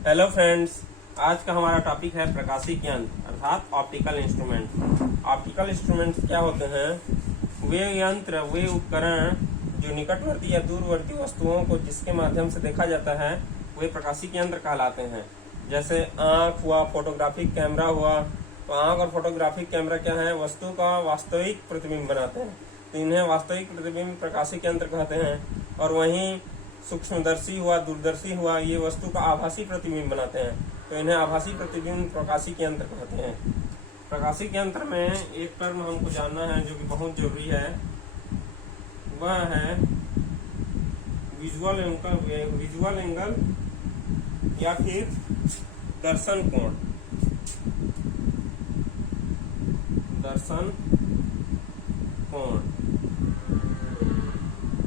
Hello friends, आज का हमारा टॉपिक है प्रकाशिक यंत्र अर्थात ऑप्टिकल इंस्ट्रूमेंट। ऑप्टिकल इंस्ट्रूमेंट क्या होते हैं? वे यंत्र, वे उपकरण जो निकटवर्ती या दूरवर्ती वस्तुओं को जिसके माध्यम से देखा जाता है वे प्रकाशिक यंत्र कहलाते हैं। जैसे आंख हुआ, फोटोग्राफिक कैमरा हुआ। तो आंख और फोटोग्राफिक कैमरा क्या है? वस्तु का वास्तविक प्रतिबिंब बनाते हैं, तो इन्हें वास्तविक प्रतिबिंब प्रकाशिक यंत्र कहते हैं। और वहीं सूक्ष्मदर्शी हुआ, दूरदर्शी हुआ, ये वस्तु का आभासी प्रतिबिंब बनाते हैं, तो इन्हें आभासी प्रतिबिंब प्रकाशिक यंत्र कहते हैं। प्रकाशिक यंत्र में एक टर्म हमको जानना है जो कि बहुत जरूरी है, वह है विजुअल एंगल या फिर दर्शन कोण। दर्शन कोण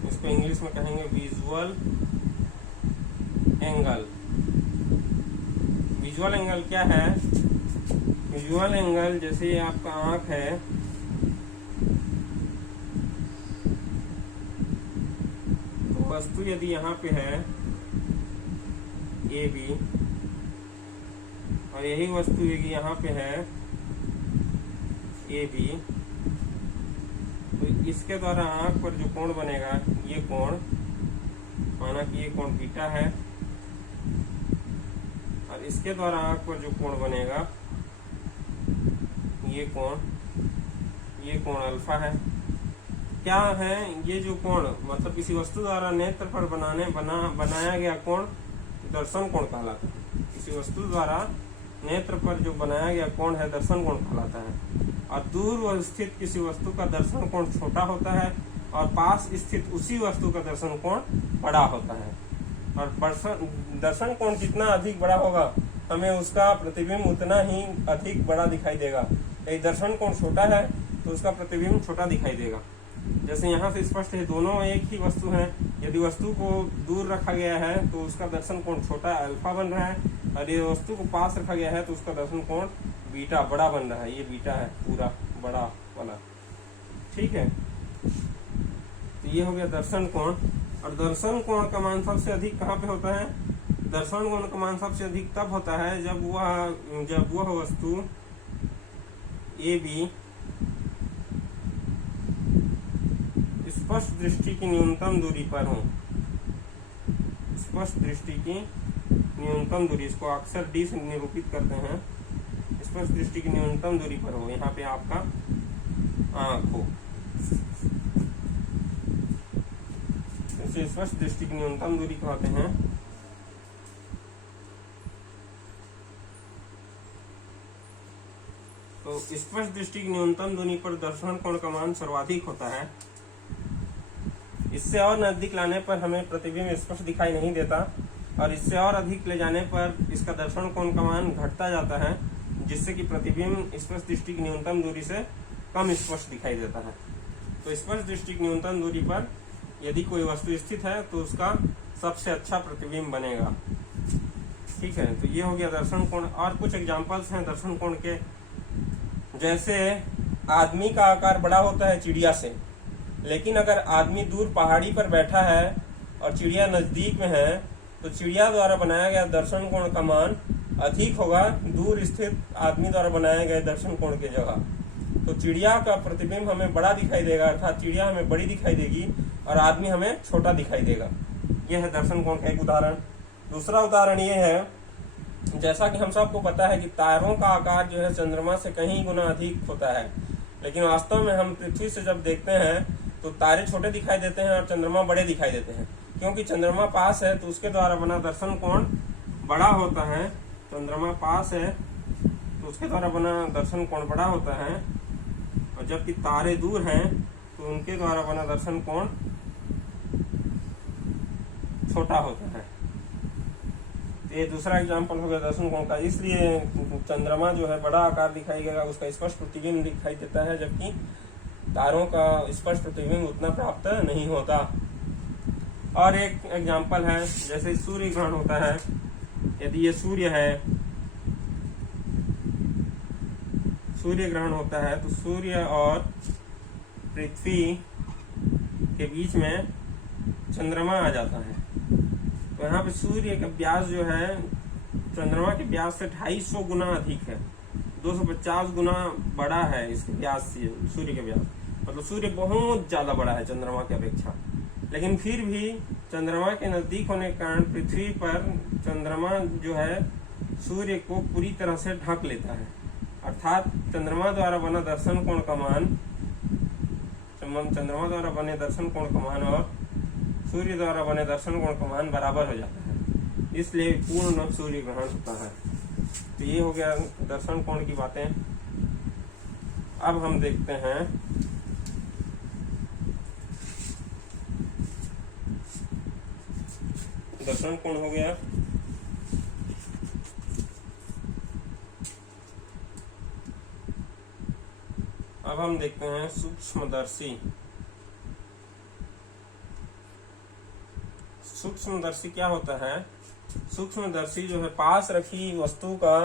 इसको इंग्लिश में कहेंगे विजुअल एंगल। विजुअल एंगल क्या है? विजुअल एंगल जैसे ये आपका आंख है, तो वस्तु यदि यहाँ पे है ए बी और यही वस्तु यदि यहाँ पे है ए बी, तो इसके द्वारा आंख पर जो कोण बनेगा, ये कोण, माना कि ये कोण बीटा है, और इसके द्वारा आंख पर जो कोण बनेगा ये कोण अल्फा है। क्या है ये जो कोण? मतलब किसी वस्तु द्वारा नेत्र पर बनाया गया कोण दर्शन कोण कहलाता है। किसी वस्तु द्वारा नेत्र पर जो बनाया गया कोण है दर्शन कोण कहलाता है। और दूर स्थित किसी वस्तु का दर्शन कोण छोटा होता है और पास स्थित उसी वस्तु का दर्शन कोण बड़ा होता है। और दर्शन कोण जितना अधिक बड़ा होगा, हमें उसका प्रतिबिंब उतना ही अधिक बड़ा दिखाई देगा। यदि दर्शन कोण छोटा है तो उसका प्रतिबिंब छोटा दिखाई देगा। जैसे यहाँ से स्पष्ट है, दोनों एक ही वस्तु है। यदि वस्तु को दूर रखा गया है तो उसका दर्शन कोण छोटा अल्फा बन रहा है, और यदि वस्तु को पास रखा गया है तो उसका दर्शन कोण बीटा बड़ा बन रहा है। ये बीटा है पूरा बड़ा वाला, ठीक है। तो ये हो गया दर्शन कोण। और दर्शन कोण का मान सबसे अधिक कहाँ पे होता है? दर्शन कोण का मान सबसे अधिक तब होता है जब वह वस्तु ए बी स्पष्ट दृष्टि की न्यूनतम दूरी पर हो। स्पष्ट दृष्टि की न्यूनतम दूरी, इसको अक्सर डी से निरूपित करते हैं। स्पष्ट दृष्टि की न्यूनतम दूरी पर हो, यहाँ पे आपका आंख हो, इसे स्पष्ट दृष्टि की न्यूनतम दूरी कहते हैं। तो स्पष्ट दृष्टि की न्यूनतम दूरी पर दर्शन कोण का मान सर्वाधिक होता है। इससे और नजदीक लाने पर हमें प्रतिबिंब स्पष्ट दिखाई नहीं देता, और इससे और अधिक ले जाने पर इसका दर्शन कोण का मान घटता जाता है, जिससे कि प्रतिबिंब स्पष्ट दृष्टि की न्यूनतम दूरी से कम स्पष्ट दिखाई देता है। तो स्पष्ट दृष्टि की न्यूनतम दूरी पर यदि कोई वस्तु स्थित है तो उसका सबसे अच्छा प्रतिबिंब बनेगा, ठीक है। तो ये हो गया दर्शन कोण। और कुछ एग्जांपल्स हैं दर्शन कोण के। जैसे आदमी का आकार बड़ा होता है चिड़िया से, लेकिन अगर आदमी दूर पहाड़ी पर बैठा है और चिड़िया नजदीक में है, तो चिड़िया द्वारा बनाया गया दर्शन कोण का मान अधिक होगा दूर स्थित आदमी द्वारा बनाए गए दर्शन कोण की जगह। तो चिड़िया का प्रतिबिंब हमें बड़ा दिखाई देगा, अर्थात चिड़िया हमें बड़ी दिखाई देगी और आदमी हमें छोटा दिखाई देगा। यह है दर्शन कोण का एक उदाहरण। दूसरा उदाहरण ये है, जैसा कि हम सबको पता है कि तारों का आकार जो है चंद्रमा से कहीं गुना अधिक होता है, लेकिन वास्तव में हम पृथ्वी से जब देखते हैं तो तारे छोटे दिखाई देते हैं और चंद्रमा बड़े दिखाई देते हैं, क्योंकि चंद्रमा पास है तो उसके द्वारा बना दर्शन कोण बड़ा होता है। चंद्रमा पास है तो उसके द्वारा बना दर्शन कोण बड़ा होता है, और जबकि तारे दूर हैं तो उनके द्वारा बना दर्शन कोण छोटा होता है। तो ये दूसरा एग्जाम्पल हो गया दर्शन कोण का। इसलिए चंद्रमा जो है बड़ा आकार दिखाई देगा, उसका स्पष्ट प्रतिबिंब दिखाई देता है, जबकि तारों का स्पष्ट प्रतिबिंब उतना प्राप्त नहीं होता। और एक एग्जाम्पल है, जैसे सूर्य ग्रहण होता है। यदि ये सूर्य है, सूर्य ग्रहण होता है, तो सूर्य और पृथ्वी के बीच में चंद्रमा आ जाता है। तो यहाँ पे सूर्य का व्यास जो है चंद्रमा के व्यास से 250 गुना अधिक है, 250 गुना बड़ा है इसके व्यास से सूर्य के व्यास। मतलब सूर्य बहुत ज्यादा बड़ा है चंद्रमा की अपेक्षा, लेकिन फिर भी चंद्रमा के नजदीक होने के कारण पृथ्वी पर चंद्रमा जो है सूर्य को पूरी तरह से ढक लेता है। अर्थात चंद्रमा द्वारा बना दर्शन कोण का मान चंद्रमा द्वारा बने दर्शन कोण का मान और सूर्य द्वारा बने दर्शन कोण का मान बराबर हो जाता है, इसलिए पूर्ण सूर्य ग्रहण होता है। तो ये हो गया दर्शन कोण की बातें। अब हम देखते हैं दर्शन कोण हो गया। अब हम देखते हैं सूक्ष्मदर्शी। सूक्ष्मदर्शी क्या होता है? सूक्ष्मदर्शी जो है पास रखी वस्तु का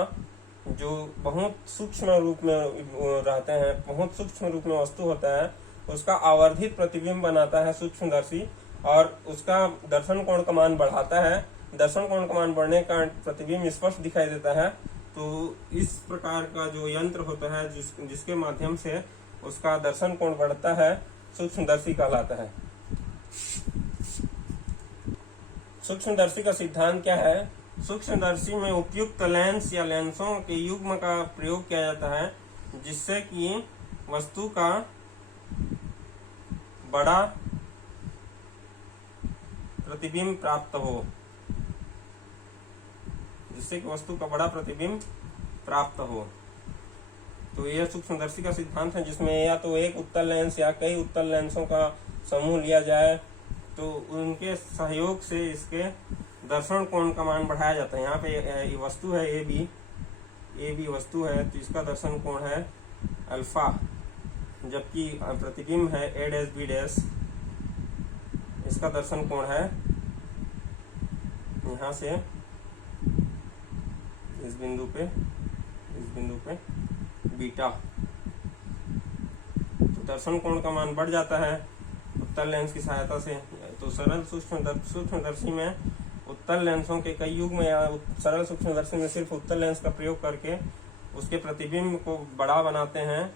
जो बहुत सूक्ष्म रूप में रहते हैं, बहुत सूक्ष्म रूप में वस्तु होता है, उसका आवर्धित प्रतिबिंब बनाता है सूक्ष्मदर्शी और उसका दर्शन कोण का मान बढ़ाता है। दर्शन कोण का मान बढ़ने का प्रतिबिंब स्पष्ट दिखाई देता है। तो इस प्रकार का जो यंत्र होता है जिसके माध्यम से उसका दर्शन कोण बढ़ता है, सूक्ष्मदर्शी कहलाता है। सूक्ष्मदर्शी का सिद्धांत क्या है? सूक्ष्मदर्शी में उपयुक्त लेंस या लेंसों के युग्म का प्रयोग किया जाता है, जिससे कि वस्तु का बड़ा प्रतिबिंब प्राप्त हो, जिससे कि वस्तु का बड़ा प्रतिबिंब प्राप्त हो। तो यह सूक्ष्मदर्शी का सिद्धांत है, जिसमें या तो एक उत्तल लेंस या कई उत्तल लेंसों का समूह लिया जाए तो उनके सहयोग से इसके दर्शन कोण का मान बढ़ाया जाता है। यहाँ पे ये वस्तु है ए बी वस्तु है, तो इसका दर्शन कोण है अल्फा, जबकि प्रतिबिंब है ए डैश बी डैश, इसका दर्शन कोण है यहाँ से इस बिंदु पे बीटा। तो दर्शन कोण का मान बढ़ जाता है उत्तल लेंस की सहायता से। तो सरल सूक्ष्मदर्शी में उत्तल लेंसों के कई युग्म या सरल सूक्ष्मदर्शी में सिर्फ उत्तल लेंस का प्रयोग करके उसके प्रतिबिंब को बड़ा बनाते हैं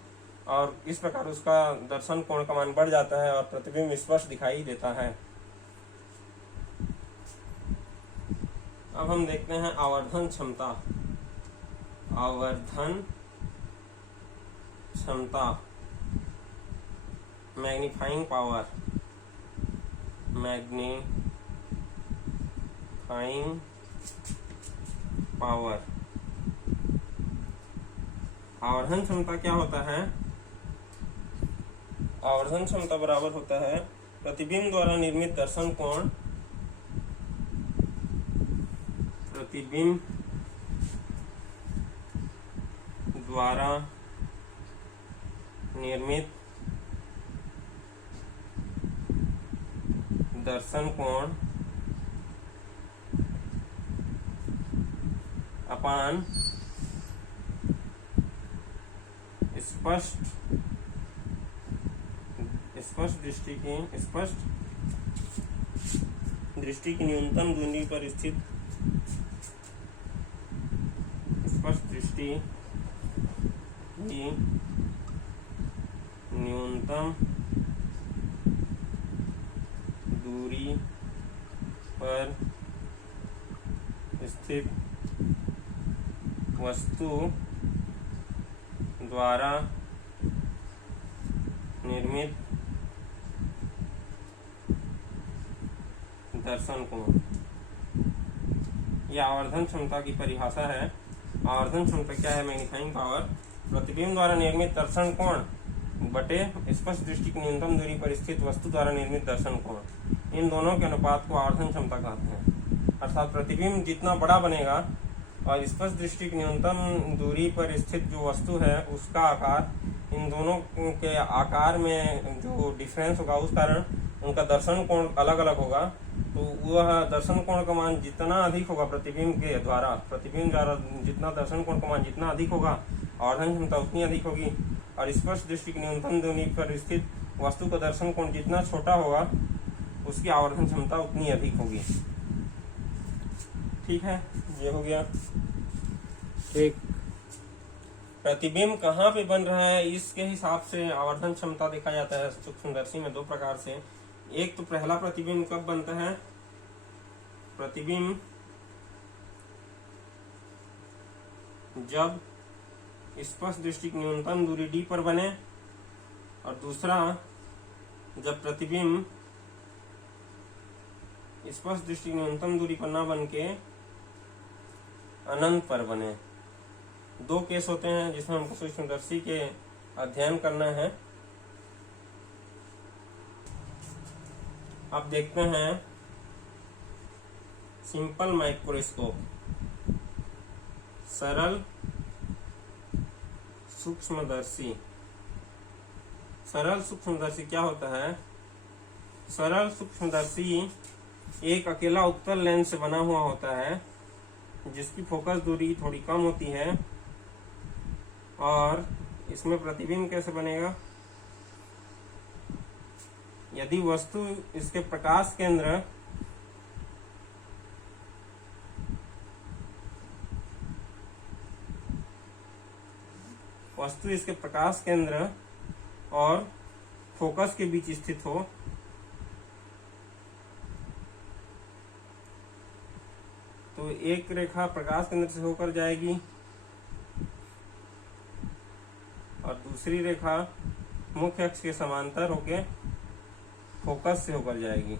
और इस प्रकार उसका दर्शन कोण का मान बढ़ जाता है और प्रतिबिंब स्पष्ट दिखाई देता है। अब हम देखते हैं आवर्धन क्षमता। आवर्धन क्षमता, मैग्नीफाइंग पावर, मैग्नीफाइंग पावर। आवर्धन क्षमता क्या होता है? आवर्धन क्षमता बराबर होता है प्रतिबिंब द्वारा निर्मित दर्शन कोण, प्रतिबिंब द्वारा निर्मित दर्शन कोण अपान स्पष्ट दृष्टि की न्यूनतम दूरी पर स्थित स्पष्ट दृष्टि की न्यूनतम दूरी पर स्थित वस्तु द्वारा निर्मित दर्शन कोण। यह आवर्धन क्षमता की परिभाषा है। आवर्धन क्षमता क्या है? मैग्नीफाइंग पावर, प्रतिबिंब द्वारा निर्मित दर्शन कोण बटे स्पष्ट दृष्टि की न्यूनतम दूरी पर स्थित वस्तु द्वारा निर्मित दर्शन कोण। इन दोनों के अनुपात को आवर्धन क्षमता कहते हैं। अर्थात प्रतिबिंब जितना बड़ा बनेगा और स्पष्ट दृष्टि की न्यूनतम दूरी पर स्थित जो वस्तु है उसका आकार, इन दोनों के आकार में जो डिफरेंस होगा उस कारण उनका दर्शन कोण अलग अलग होगा। तो वह दर्शन कोण का मान जितना अधिक होगा प्रतिबिंब द्वारा जितना दर्शन कोण का मान जितना अधिक होगा, आवर्धन क्षमता उतनी अधिक होगी। और स्पष्ट दृष्टि की न्यूनतम दूरी पर स्थित वस्तु का दर्शन कोण जितना छोटा होगा उसकी आवर्धन क्षमता उतनी अधिक होगी। ठीक है, ये हो गया। ठीक। प्रतिबिंब कहाँ पे बन रहा है इसके हिसाब से आवर्धन क्षमता देखा जाता है सूक्ष्मदर्शी में दो प्रकार से। एक तो पहला प्रतिबिंब कब बनता है, प्रतिबिंब जब स्पष्ट दृष्टि की न्यूनतम दूरी d पर बने, और दूसरा जब प्रतिबिंब स्पष्ट दृष्टि की न्यूनतम दूरी पर न बन के अनंत पर बने। दो केस होते हैं जिसमें हमको सूक्ष्मदर्शी के अध्ययन करना है। अब देखते हैं सिंपल माइक्रोस्कोप, सरल सूक्ष्मदर्शी। सरल सूक्ष्मदर्शी क्या होता है? सरल सूक्ष्मदर्शी एक अकेला उत्तल लेंस से बना हुआ होता है जिसकी फोकस दूरी थोड़ी कम होती है। और इसमें प्रतिबिंब कैसे बनेगा? यदि वस्तु इसके प्रकाश केंद्र और फोकस के बीच स्थित हो तो एक रेखा प्रकाश केंद्र से होकर जाएगी और दूसरी रेखा मुख्य अक्ष के समांतर होके फोकस से होकर जाएगी।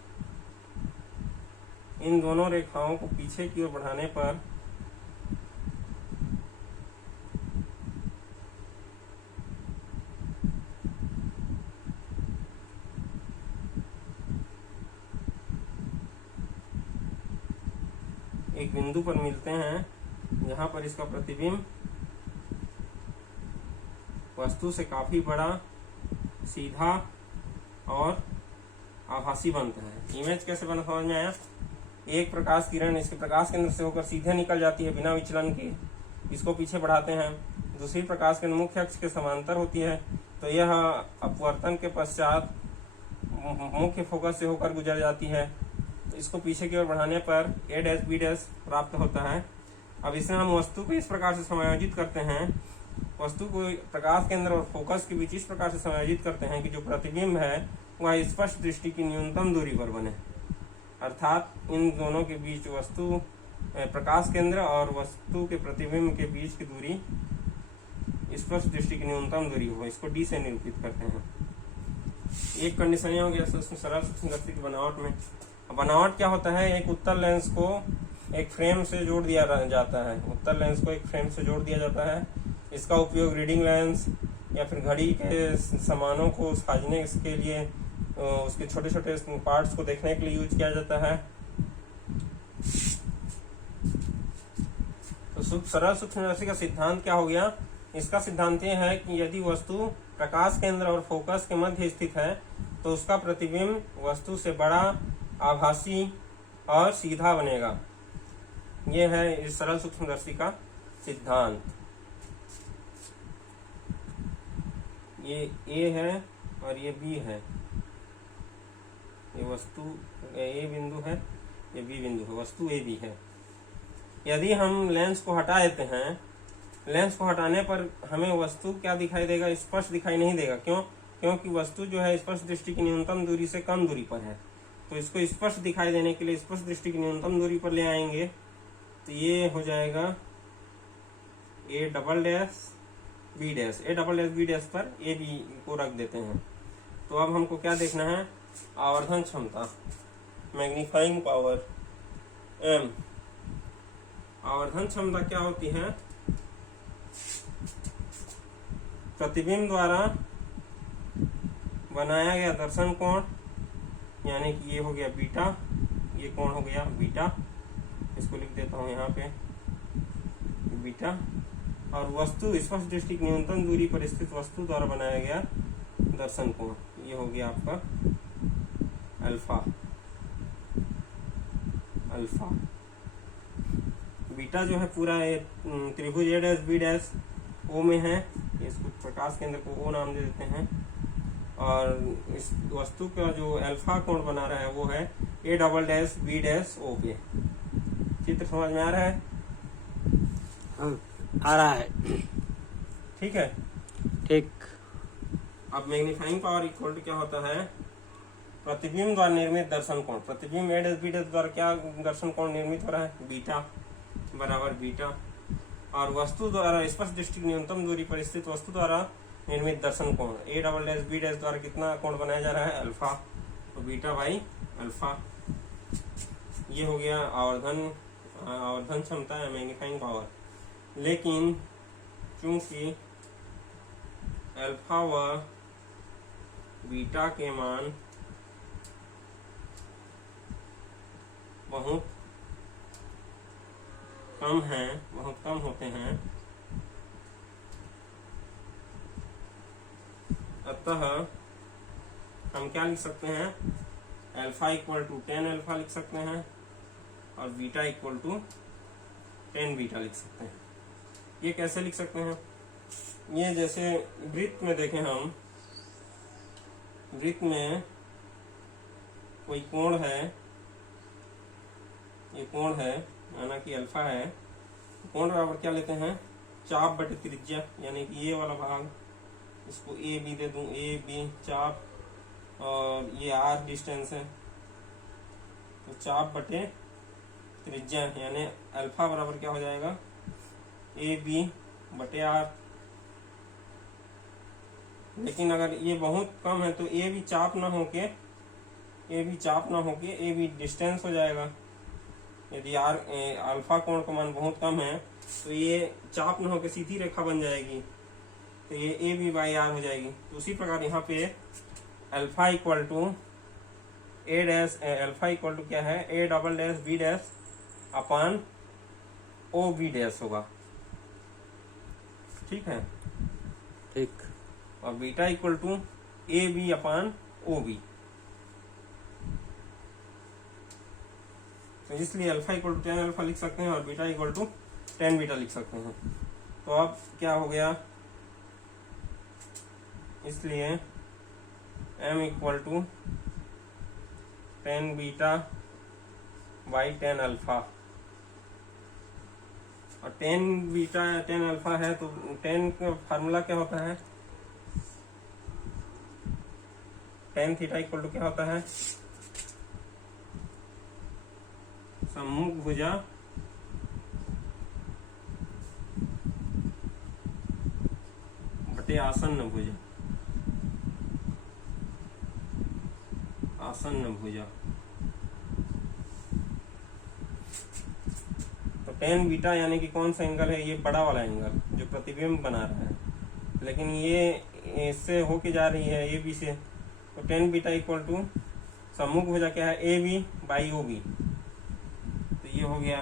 इन दोनों रेखाओं को पीछे की ओर बढ़ाने पर एक बिंदु पर मिलते हैं जहां पर इसका प्रतिबिंब वस्तु से काफी बड़ा, सीधा और आभासी बनता है। इमेज कैसे बना समझ में आया? एक प्रकाश किरण इसके प्रकाश केंद्र से होकर सीधे निकल जाती है बिना विचलन के, इसको पीछे बढ़ाते हैं। दूसरी प्रकाश किरण मुख्य अक्ष के समांतर होती है तो यह अपवर्तन के पश्चात मुख्य फोकस से होकर गुजर जाती है, तो इसको पीछे की ओर बढ़ाने पर a', b' प्राप्त होता है। अब इसमें हम वस्तु को इस प्रकार से समायोजित करते हैं, वस्तु को प्रकाश केंद्र और फोकस के बीच इस प्रकार से समायोजित करते हैं कि जो प्रतिबिंब है वह स्पष्ट दृष्टि की न्यूनतम दूरी पर बने। अर्थात इन दोनों के बीच वस्तु प्रकाश केंद्र और वस्तु के प्रतिबिंब के बीच की दूरी स्पष्ट दृष्टि की न्यूनतम दूरी हो, इसको d से निरूपित करते हैं। एक कंडीशन हो गया सरल सूक्ष्मदर्शी की बनावट में। बनावट क्या होता है? एक उत्तल लेंस को एक फ्रेम से जोड़ दिया जाता है, उत्तल लेंस को एक फ्रेम से जोड़ दिया जाता है। इसका उपयोग रीडिंग लेंस या फिर घड़ी के सामानों को साजने के लिए, उसके छोटे छोटे पार्ट्स को देखने के लिए यूज किया जाता है। तो सरल सूक्ष्मदर्शी का सिद्धांत क्या हो गया? इसका सिद्धांत यह है कि यदि वस्तु प्रकाश केंद्र और फोकस के मध्य स्थित है तो उसका प्रतिबिंब वस्तु से बड़ा, आभासी और सीधा बनेगा। यह है इस सरल सूक्ष्मदर्शी का सिद्धांत। ये A है और ये B है, ये वस्तु A बिंदु है, ये B बिंदु है, वस्तु AB है। यदि हम लेंस को हटा देते हैं, लेंस को हटाने पर हमें वस्तु क्या दिखाई देगा? स्पष्ट दिखाई नहीं देगा। क्यों? क्योंकि वस्तु जो है स्पष्ट दृष्टि की न्यूनतम दूरी से कम दूरी पर है। तो इसको स्पष्ट दिखाई देने के लिए स्पष्ट दृष्टि की न्यूनतम दूरी पर ले आएंगे तो ये हो जाएगा A', B', A', B' पर AB को रख देते हैं। तो अब हमको क्या देखना है? आवर्धन क्षमता, मैग्नीफाइंग पावर M। आवर्धन क्षमता क्या होती है? प्रतिबिंब द्वारा बनाया गया दर्शन कोण, यानी कि ये हो गया बीटा, ये कोण हो गया बीटा, इसको लिख देता हूं यहाँ पे बीटा, और वस्तु स्पष्ट दृष्टि की न्यूनतम दूरी पर स्थित वस्तु द्वारा बनाया गया दर्शन कोण, ये हो गया आपका अल्फा। अल्फा बीटा जो है पूरा त्रिभुज A', B' O में है, इसको प्रकाश केंद्र को O नाम दे देते हैं। और इस वस्तु का जो अल्फा कोण बना रहा है वो है A', B' O पे। चित्र समझ में आ रहा है? हाँ, आ रहा है। ठीक है। ठीक। अब मैग्नीफाइंग पावर इक्वल टू क्या होता है? प्रतिबिंब द्वारा निर्मित दर्शन कोण। प्रतिबिंब ए डैश बी डैश द्वारा क्या दर्शन कोण निर्मित हो रहा है? बीटा बराबर बीटा। और वस्तु द्वारा स्पर्श दृष्टि की न्यूनतम दूरी पर स्थित वस्तु द्वारा निर्मित दर्शन कोण A double dash B dash द्वारा कितना कोण बनाया जा रहा है? अल्फा। तो बीटा बाई अल्फा। ये हो गया आवर्धन क्षमता है, मैग्नीफाइंग पावर। लेकिन चूंकि अल्फा व बीटा के मान बहुत कम होते हैं, अतः हम क्या लिख सकते हैं? अल्फा इक्वल टू 10 अल्फा लिख सकते हैं और बीटा इक्वल टू 10 बीटा लिख सकते हैं। ये कैसे लिख सकते हैं? ये जैसे वृत्त में देखें हम, वृत्त में कोई कोण है, ये कोण है माना कि अल्फा है। कोण बराबर क्या लेते हैं? चाप बटे त्रिज्या, यानी कि ये वाला भाग, इसको ए बी दे दूं, ए बी चाप, और ये आर डिस्टेंस है, तो चाप बटे त्रिज्या यानी अल्फा बराबर क्या हो जाएगा? ए बी बटे आर। लेकिन अगर ये बहुत कम है तो ए भी चाप ना होके ए भी डिस्टेंस हो जाएगा। यदि आर अल्फा कोण का मान बहुत कम है तो ये चाप न होकर सीधी रेखा बन जाएगी, तो ये ए बी बाई आर हो जाएगी। तो उसी प्रकार यहाँ पे alpha equal to A dash, alpha equal to क्या है? A double dash B dash upon O B dash होगा। ठीक है। ठीक। और beta equal to A B upon O B. तो इसलिए अल्फा इक्वल टू 10 अल्फा लिख सकते हैं और बीटा इक्वल टू 10 बीटा लिख सकते हैं। तो अब क्या हो गया? इसलिए m equal to 10 beta by 10 alpha. और 10 बीटा 10 अल्फा है तो 10 का फार्मूला क्या होता है? tan थीटा इक्वल टू क्या होता है? सम्मुख भुजा बटे आसन्न भुजा। आसन्न भुजा। तो tan बीटा यानी कि कौन सा एंगल है? ये बड़ा वाला एंगल जो प्रतिबिंब बना रहा है, लेकिन ये इससे होके जा रही है ए बी से। तो tan बीटा इक्वल टू सम्मुख भुजा क्या है? A B by O B. तो ये हो गया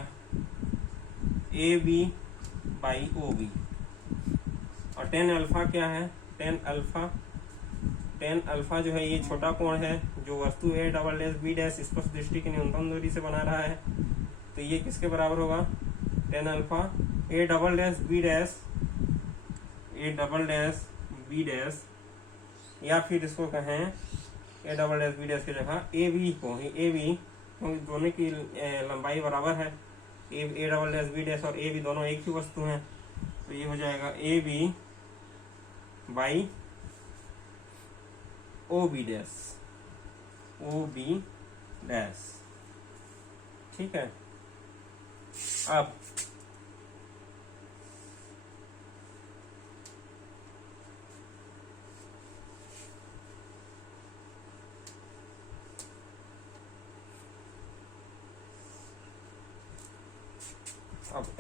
A B by O B. और 10 अल्फा क्या है? 10 अल्फा जो है ये छोटा कोण है जो वस्तु A double dash B dash स्पर्श दृष्टि की न्यूनतम दूरी से बना रहा है। तो ये किसके बराबर होगा? 10 alpha A double dash B dash, A double dash B dash, या फिर इसको कहें A double dash B dash की जगह ए बी को ही, ए बी क्योंकि दोनों की लंबाई बराबर है। A double dash B dash और ए बी दोनों एक ही वस्तु हैं, तो ये हो जाएगा A B by O B dash, O B dash. ठीक है। अब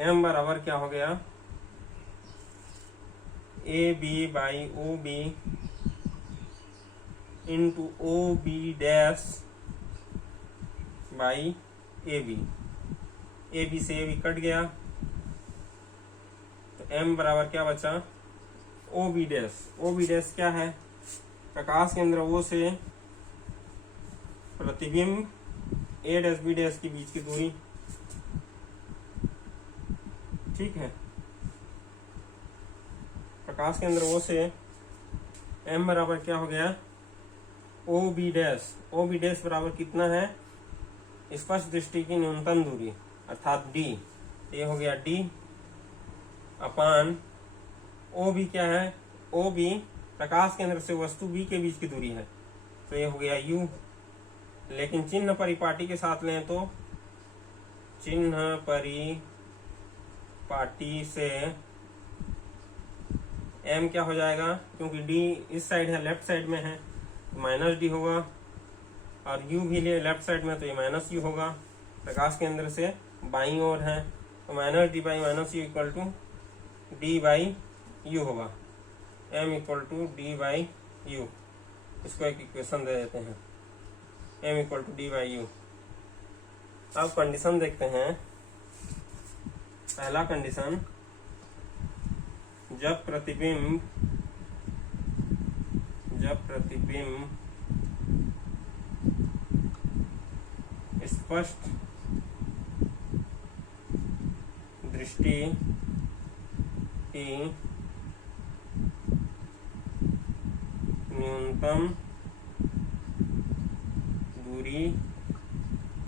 m बराबर क्या हो गया? A B by O B into O B dash by A B. A B से ए बी कट गया तो m बराबर क्या बचा? O B dash. O B dash क्या है? प्रकाश केंद्र O से प्रतिबिंब ए डैश बी डैश के बीच की दूरी। ठीक है। प्रकाश केंद्र O से m बराबर क्या हो गया? O B dash. O B dash बराबर कितना है? स्पर्श दृष्टि की न्यूनतम दूरी अर्थात डी, ये हो गया डी अपान ओ बी क्या है, ओ बी प्रकाश केंद्र से वस्तु बी के बीच की दूरी है, तो ये हो गया यू। लेकिन चिन्ह परिपाटी के साथ लें तो चिन्ह परिपाटी से एम क्या हो जाएगा, क्योंकि डी इस साइड है, लेफ्ट साइड में है, तो माइनस डी होगा, और यू भी ले लेफ्ट साइड में, तो ये माइनस यू होगा, प्रकाश केंद्र से बाईं ओर है, तो minus D by minus U equal to D by U होगा, M equal to D by U. इसको एक इक्वेशन दे देते हैं, M equal to D by U. अब कंडीशन देखते हैं। पहला कंडीशन, जब प्रतिबिंब स्पष्ट दृष्टि की न्यूनतम दूरी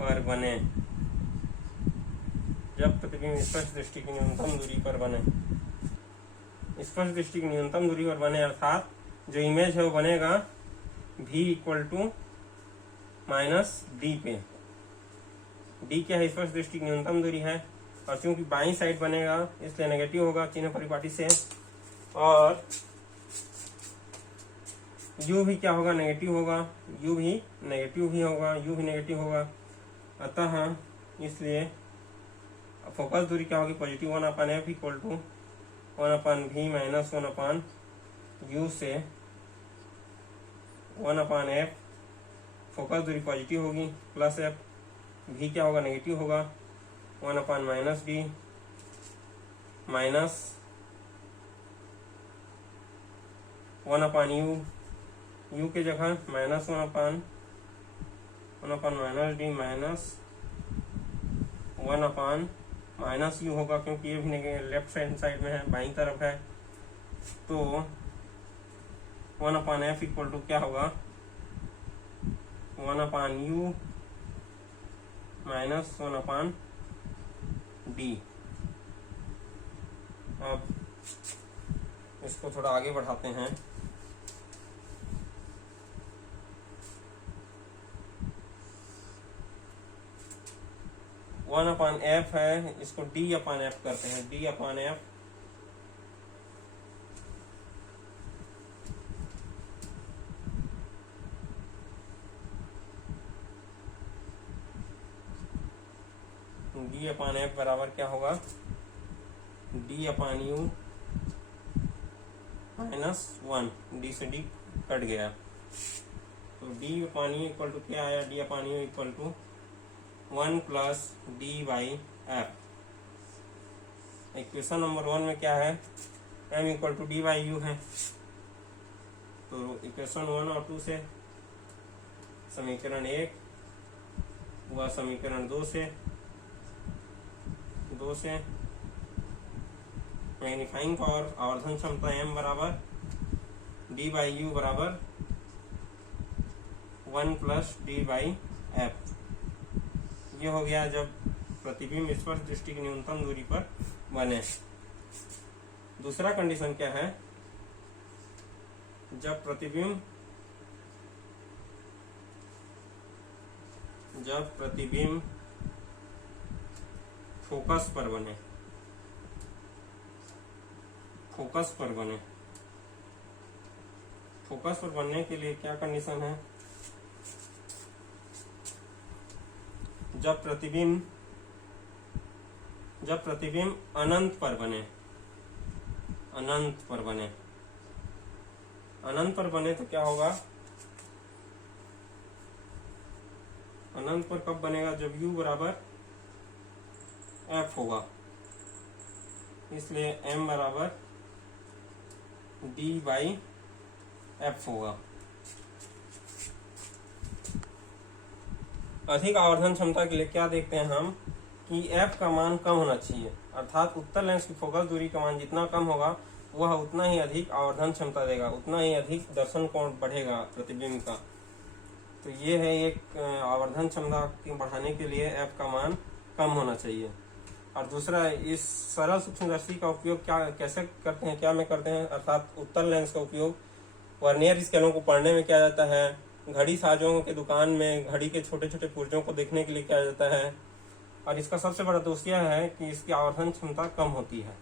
पर बने, जब प्रतिबिंब स्पष्ट दृष्टि की न्यूनतम दूरी पर बने, स्पष्ट दृष्टि की न्यूनतम दूरी पर बने अर्थात जो इमेज है वो बनेगा v equal to minus D पे। डी क्या है, स्पष्ट दृष्टि की न्यूनतम दूरी है, और चूंकि बाईं साइड बनेगा इसलिए नेगेटिव होगा चिन्ह परिपाटी से, और u भी क्या होगा, नेगेटिव होगा, u भी नेगेटिव ही होगा, u भी नेगेटिव होगा, अतः इसलिए फोकस दूरी क्या होगी, positive 1/f equal to 1/v minus 1/u से 1/f, फोकस दूरी पॉजिटिव होगी, प्लस f, v क्या होगा, नेगेटिव होगा, 1/माइनस डी माइनस 1/u, u के जगह माइनस 1/माइनस डी माइनस 1/माइनस u होगा, क्योंकि ये भी लेफ्ट हैंड साइड में है, बाईं तरफ है, तो 1/f इक्वल टू क्या होगा, 1/u माइनस 1/d। अब इसको थोड़ा आगे बढ़ाते हैं। वन अपॉन एफ है, इसको डी अपॉन एफ करते हैं, D upon F D upon F बराबर क्या होगा, D upon U minus 1, D से डी कट गया, तो D upon U equal to क्या आया, D upon U equal to 1 plus D by F. Equation number 1 में क्या है, m equal to D by U है, तो इक्वेशन 1 और 2 से समीकरण 1 हुआ, समीकरण 2 से मैग्नीफाइंग पावर आवर्धन क्षमता m बराबर डी बाई यू बराबर 1 प्लस डी बाई एफ। ये हो गया जब प्रतिबिंब स्पर्श दृष्टि की न्यूनतम दूरी पर बने। दूसरा कंडीशन क्या है, जब प्रतिबिंब फोकस पर बने, फोकस पर बनने के लिए क्या कंडीशन है, जब प्रतिबिंब अनंत पर बने तो क्या होगा, अनंत पर कब बनेगा, जब u बराबर f होगा, इसलिए m बराबर d बाई f होगा। अधिक आवर्धन क्षमता के लिए क्या देखते हैं हम कि f का मान कम होना चाहिए, अर्थात उत्तल लेंस की फोकस दूरी का मान जितना कम होगा वह उतना ही अधिक आवर्धन क्षमता देगा, उतना ही अधिक दर्शन कोण बढ़ेगा प्रतिबिंब का। तो ये है एक आवर्धन क्षमता बढ़ाने के लिए f का मान कम होना चाहिए। और दूसरा, इस सरल सूक्ष्मदर्शी का उपयोग कैसे करते हैं, क्या में करते हैं, अर्थात उत्तल लेंस का उपयोग वर्नियर स्केलों को पढ़ने में किया जाता है। घड़ी साजों के दुकान में घड़ी के छोटे छोटे पुर्जों को देखने के लिए किया जाता है। और इसका सबसे बड़ा दोष यह है कि इसकी आवर्धन क्षमता कम होती है।